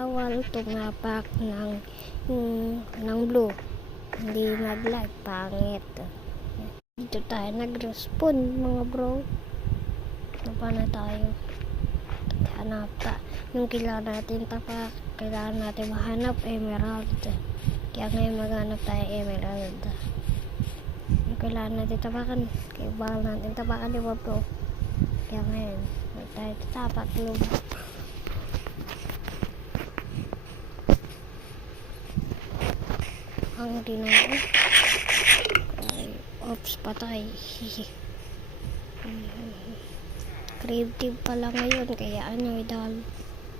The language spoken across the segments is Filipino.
Bawal tumapak ng blue. Hindi nag-like, pangit. Dito tayo nag-respond mga bro. Napa na tayo. Hanap yung kailangan natin tapak. Kailangan natin mahanap emerald. Kaya ngayon maghanap tayo emerald. Yung kailangan natin tapakan. Kaya bawal natin tapakan, diba bro? Kaya ngayon tayo tatapak lupa. Ang dinamo. Oops, patay. Creative pala ngayon, kaya ano,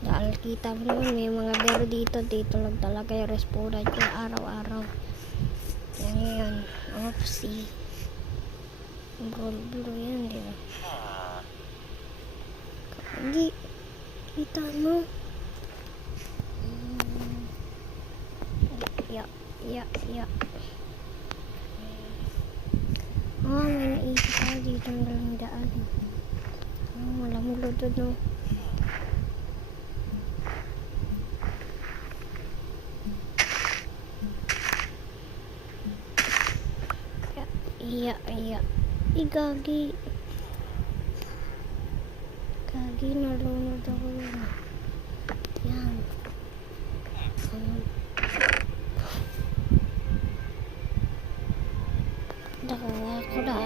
dahil kita mo naman, may mga bear dito lang talaga yung respondan ko araw-araw. Yan yan. Oopsie. Blue yan, di ba? Hindi. Kita mo. Ya. May naisip ako dito ng dalang daan. Malamog doon, no? Iya. Gagi, nalunod ako yun. Yan. Nakuha ko na.